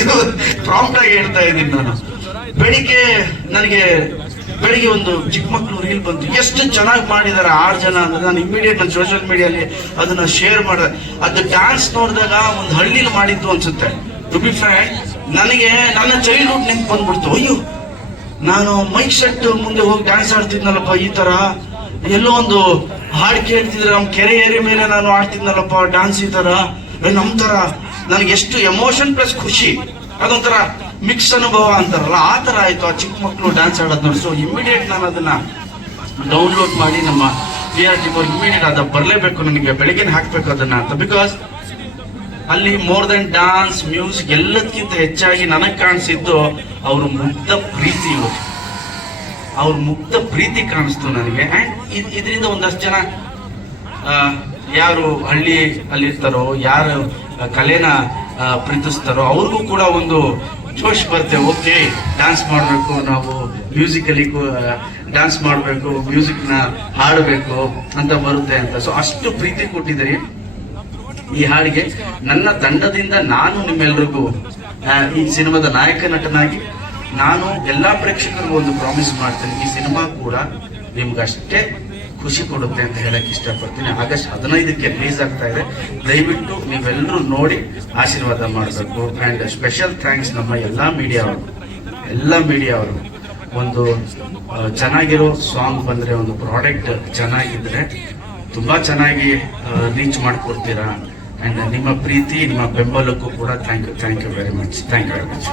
ಇದು ಪ್ರಾಂಪ್ಟ್ ಆಗಿ ಹೇಳ್ತಾ ಇದ್ದೀನಿ ನಾನು. ಬೆಳಿಗ್ಗೆ ನನಗೆ ಬೆಳಿಗ್ಗೆ ಒಂದು ಚಿಕ್ಕ ಮಕ್ಕಳು ರೀಲ್ ಬಂತು ಎಷ್ಟು ಚೆನ್ನಾಗಿ ಮಾಡಿದ್ದಾರೆ ಆರು ಜನ ಅಂದ್ರೆ ನಾನು ಇಮಿಡಿಯೇಟ್ ನನ್ನ ಸೋಷಿಯಲ್ ಮೀಡಿಯಲ್ಲಿ ಅದನ್ನ ಶೇರ್ ಮಾಡಿದೆ. ಅದು ಡ್ಯಾನ್ಸ್ ನೋಡಿದಾಗ ಒಂದು ಹಳ್ಳಿಲಿ ಮಾಡಿದ್ದು ಅನ್ಸುತ್ತೆ. ಟು ಬಿ ಫ್ರ್ಯಾಂಕ್ ನನಗೆ ನನ್ನ ಚೈಲ್ಡ್ಹುಡ್ ನೆನ್ಪು ಬಂದ್ಬಿಡ್ತು. ಅಯ್ಯೋ, ನಾನು ಮೈಕ್ ಸೆಟ್ ಮುಂದೆ ಹೋಗಿ ಡ್ಯಾನ್ಸ್ ಆಡ್ತಿದ್ನಲ್ಲಪ್ಪ, ಈ ತರ. ಎಲ್ಲೋ ಒಂದು ಹಾಡು ಕೇಳ್ತಿದ್ರೆ ನಮ್ಮ ಕೆರೆ ಏರಿ ಮೇಲೆ ನಾನು ಆಡ್ತಿದ್ನಲ್ಲಪ್ಪ ಡ್ಯಾನ್ಸ್ ಈ ತರ. ನಮ್ಮ ನಮ್ ತರ. ನನಗೆ ಎಷ್ಟು ಎಮೋಷನ್ ಪ್ಲಸ್ ಖುಷಿ. ಅದೊಂಥರ ಮಿಕ್ಸ್ ಅನುಭವ ಅಂತಾರಲ್ಲ, ಆ ತರ ಆಯ್ತು. ಆ ಚಿಕ್ಕ ಮಕ್ಕಳು ಡ್ಯಾನ್ಸ್ ಆಡೋದು ನೋಡಿ. ಸೊ ಇಮಿಡಿಯೇಟ್ ನಾನು ಅದನ್ನ ಡೌನ್ಲೋಡ್ ಮಾಡಿ ನಮ್ಮ ಪಿ ಆರ್ ಟಿ ಇಮಿಡಿಯೇಟ್ ಅದ ಬರಲೇಬೇಕು ನನಗೆ. ಬೆಳಗ್ಗೆ ಹಾಕ್ಬೇಕು ಅದನ್ನ ಅಂತ. ಬಿಕಾಸ್ ಅಲ್ಲಿ ಮೋರ್ ದೆನ್ ಡಾನ್ಸ್ ಮ್ಯೂಸಿಕ್ ಎಲ್ಲದಕ್ಕಿಂತ ಹೆಚ್ಚಾಗಿ ನನಗೆ ಕಾಣಿಸಿದ್ದು ಅವರು ಮುಗ್ಧ ಪ್ರೀತಿ ಇವರು. ಅವ್ರ ಮುಕ್ತ ಪ್ರೀತಿ ಕಾಣಿಸ್ತು ನನಗೆ. ಅಂಡ್ ಇದರಿಂದ ಒಂದಷ್ಟು ಜನ ಯಾರು ಹಳ್ಳಿ ಅಲ್ಲಿರ್ತಾರೋ, ಯಾರು ಕಲೆನ ಪ್ರೀತಿಸ್ತಾರೋ, ಅವ್ರಿಗೂ ಕೂಡ ಒಂದು ಜೋಶ್ ಬರುತ್ತೆ. ಓಕೆ ಡ್ಯಾನ್ಸ್ ಮಾಡಬೇಕು, ನಾವು ಮ್ಯೂಸಿಕಲ್ಲಿ ಡ್ಯಾನ್ಸ್ ಮಾಡಬೇಕು ಮ್ಯೂಸಿಕ್ನ ಹಾಡಬೇಕು ಅಂತ ಬರುತ್ತೆ ಅಂತ. ಸೊ ಅಷ್ಟು ಪ್ರೀತಿ ಕೊಟ್ಟಿದ್ದೀರಿ ಈ ಹಾಡಿಗೆ. ನನ್ನ ತಂಡದಿಂದ ನಾನು ನಿಮ್ಮೆಲ್ರಿಗೂ ಈ ಸಿನಿಮಾದ ನಾಯಕ ನಟನಾಗಿ ನಾನು ಎಲ್ಲಾ ಪ್ರೇಕ್ಷಕರಿಗೂ ಒಂದು ಪ್ರಾಮಿಸ್ ಮಾಡ್ತೇನೆ, ಈ ಸಿನಿಮಾ ಕೂಡ ನಿಮ್ಗಷ್ಟೇ ಖುಷಿ ಕೊಡುತ್ತೆ ಅಂತ ಹೇಳಕ್ ಇಷ್ಟಪಡ್ತೀನಿ. ಆಗಸ್ಟ್ ಹದಿನೈದಕ್ಕೆ ರಿಲೀಸ್ ಆಗ್ತಾ ಇದೆ. ದಯವಿಟ್ಟು ನೀವೆಲ್ಲರೂ ನೋಡಿ ಆಶೀರ್ವಾದ ಮಾಡಬೇಕು. ಅಂಡ್ ಸ್ಪೆಷಲ್ ಥ್ಯಾಂಕ್ಸ್ ನಮ್ಮ ಎಲ್ಲಾ ಮೀಡಿಯಾ ಅವರು. ಎಲ್ಲ ಮೀಡಿಯಾ ಅವರು. ಒಂದು ಚೆನ್ನಾಗಿರೋ ಸಾಂಗ್ ಬಂದ್ರೆ, ಒಂದು ಪ್ರಾಡಕ್ಟ್ ಚೆನ್ನಾಗಿದ್ರೆ, ತುಂಬಾ ಚೆನ್ನಾಗಿ ರೀಚ್ ಮಾಡ್ಕೊಡ್ತೀರಾ? ಅಂಡ್ ನಿಮ್ಮ ಪ್ರೀತಿ, ನಿಮ್ಮ ಬೆಂಬಲಕ್ಕೂ ಕೂಡ thank you thank you very much thank you very much